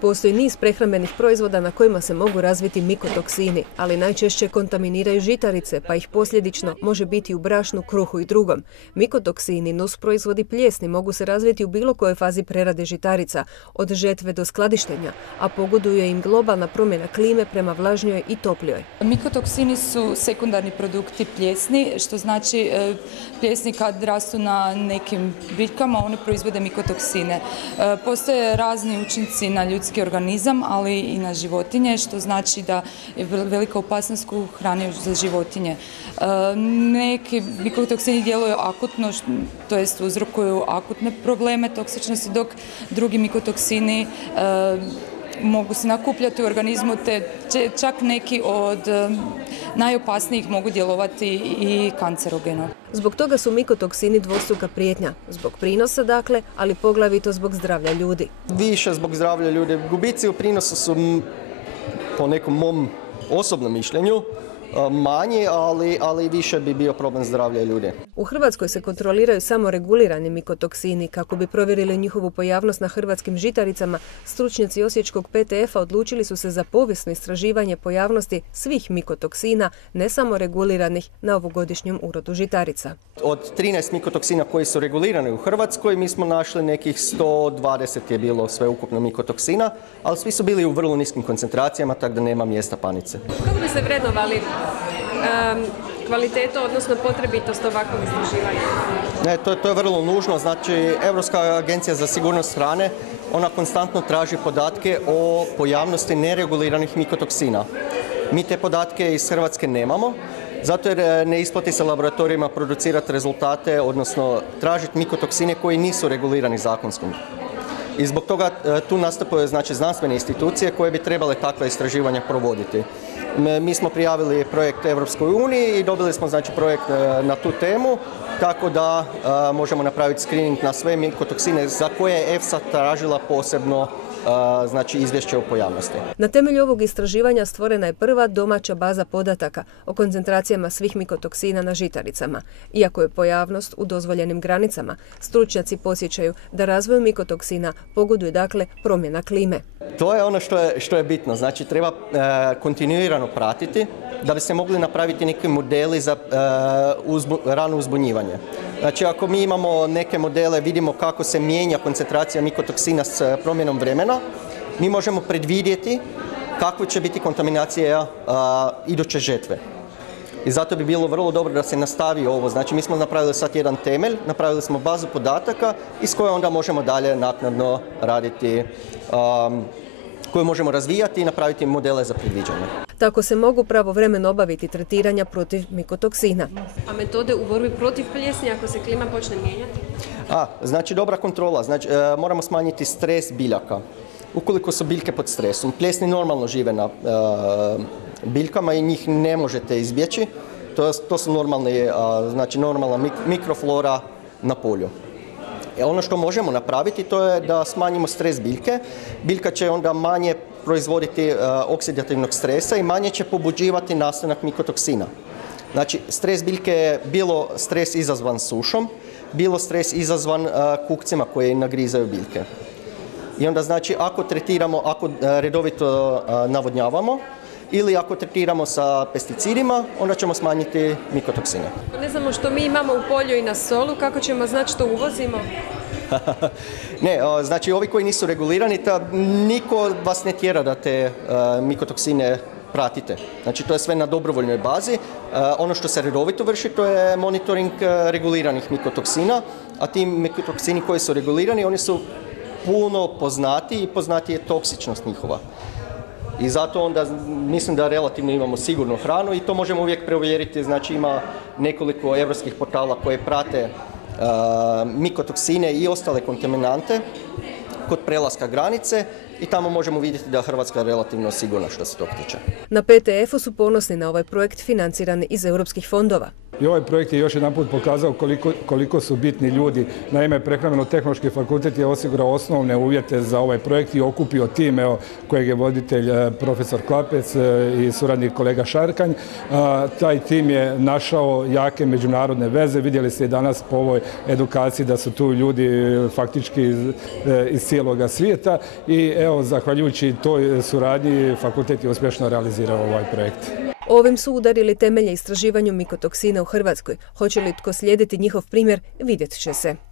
Postoji niz prehrambenih proizvoda na kojima se mogu razviti mikotoksini, ali najčešće kontaminiraju žitarice, pa ih posljedično može biti u brašnu, kruhu i drugom. Mikotoksini, nusproizvodi plijesni, mogu se razviti u bilo kojoj fazi prerade žitarica, od žetve do skladištenja, a pogoduje im globalna promjena klime prema vlažnjoj i toplijoj. Mikotoksini su sekundarni produkti plijesni, što znači plijesni kad rastu na nekim biljkama, one proizvode mikotoksine. Postoje razni učinci na ljudski organizam, ali i na životinje, što znači da je velika opasnost u hrani za životinje. Neki mikotoksini djeluju akutno, to jest uzrokuju akutne probleme toksičnosti, dok drugi mikotoksini mogu se nakupljati u organizmu, te čak neki od najopasnijih mogu djelovati i kancerogeno. Zbog toga su mikotoksini dvostruka prijetnja. Zbog prinosa, dakle, ali poglavito zbog zdravlja ljudi. Više zbog zdravlja ljudi. Gubici u prinosu su, po nekom mom osobnom mišljenju, manji, ali više bi bio problem zdravlja ljudi. U Hrvatskoj se kontroliraju samo regulirani mikotoksini. Kako bi provjerili njihovu pojavnost na hrvatskim žitaricama, stručnjaci osječkog PTF-a odlučili su se za povijesno istraživanje pojavnosti svih mikotoksina, ne samo reguliranih na ovogodišnjem urodu žitarica. Od 13 mikotoksina koji su regulirani u Hrvatskoj, mi smo našli nekih 120 je bilo sveukupno mikotoksina, ali svi su bili u vrlo niskim koncentracijama, tako da nema mjesta panice. Kako bi se vrednovali kvalitetu, odnosno potrebitost ovakvog istraživanja? To je vrlo nužno. Znači, Europska agencija za sigurnost hrane, ona konstantno traži podatke o pojavnosti nereguliranih mikotoksina. Mi te podatke iz Hrvatske nemamo, zato jer ne isplati se laboratorijima producirati rezultate, odnosno tražiti mikotoksine koji nisu regulirani zakonskom. I zbog toga tu nastupaju znanstvene institucije koje bi trebale takva istraživanja provoditi. Mi smo prijavili projekt Europskoj uniji i dobili smo projekt na tu temu, tako da možemo napraviti screening na sve mikotoksine za koje je EFSA tražila posebno izvješće o pojavnosti. Na temelju ovog istraživanja stvorena je prva domaća baza podataka o koncentracijama svih mikotoksina na žitaricama. Iako je pojavnost u dozvoljenim granicama, stručnjaci podsjećaju da razvoju mikotoksina pogoduje dakle promjena klime. To je ono što je bitno. Znači, treba kontinuirano pratiti da bi se mogli napraviti neki modeli za rano uzbunjivanje. Znači, ako mi imamo neke modele, vidimo kako se mijenja koncentracija mikotoksina s promjenom vremena, mi možemo predvidjeti kakva će biti kontaminacija iduće žetve. I zato bi bilo vrlo dobro da se nastavi ovo. Znači, mi smo napravili sad jedan temelj, napravili smo bazu podataka iz koje onda možemo dalje naknadno raditi, koju možemo razvijati i napraviti modele za predviđanje. Tako se mogu pravovremeno obaviti tretiranja protiv mikotoksina. A metode u borbi protiv plijesni ako se klima počne mijenjati? Znači, dobra kontrola. Znači, moramo smanjiti stres biljaka. Ukoliko su biljke pod stresom, plijesni normalno žive na biljkama i njih ne možete izbjeći. To su normalna mikroflora na polju. Ono što možemo napraviti to je da smanjimo stres biljke. Biljka će onda manje proizvoditi oksidativnog stresa i manje će pobuđivati nastanak mikotoksina. Znači, stres biljke je bilo stres izazvan sušom, bilo stres izazvan kukcima koji nagrizaju biljke. I onda znači, ako redovito navodnjavamo ili ako tretiramo sa pesticidima, onda ćemo smanjiti mikotoksine. Ne znamo što mi imamo u polju i na solu, kako ćemo znači što uvozimo? Ne, znači ovi koji nisu regulirani, niko vas ne tjera da te mikotoksine pratite. Znači, to je sve na dobrovoljnoj bazi. Ono što se redovito vrši, to je monitoring reguliranih mikotoksina, a ti mikotoksini koji su regulirani, oni su puno poznati i poznati je toksičnost njihova. I zato onda mislim da relativno imamo sigurnu hranu i to možemo uvijek provjeriti. Znači, ima nekoliko europskih portala koje prate mikotoksine i ostale kontaminante kod prelaska granice i tamo možemo vidjeti da je Hrvatska relativno sigurna što se tog tiče. Na PTF-u su ponosni na ovaj projekt financiran iz europskih fondova. i ovaj projekt je još jedanput pokazao koliko su bitni ljudi. Naime, Prehrambeno-tehnološki fakultet je osigurao osnovne uvjete za ovaj projekt i okupio tim kojeg je voditelj profesor Klapec i suradnik kolega Šarkanj. Taj tim je našao jake međunarodne veze. Vidjeli ste i danas po ovoj edukaciji da su tu ljudi faktički iz cijeloga svijeta i evo, zahvaljujući toj suradnji fakultet je uspješno realizirao ovaj projekt. Ovim su udarili temelje istraživanju mikotoksina u Hrvatskoj. Hoće li tko slijediti njihov primjer, vidjet će se.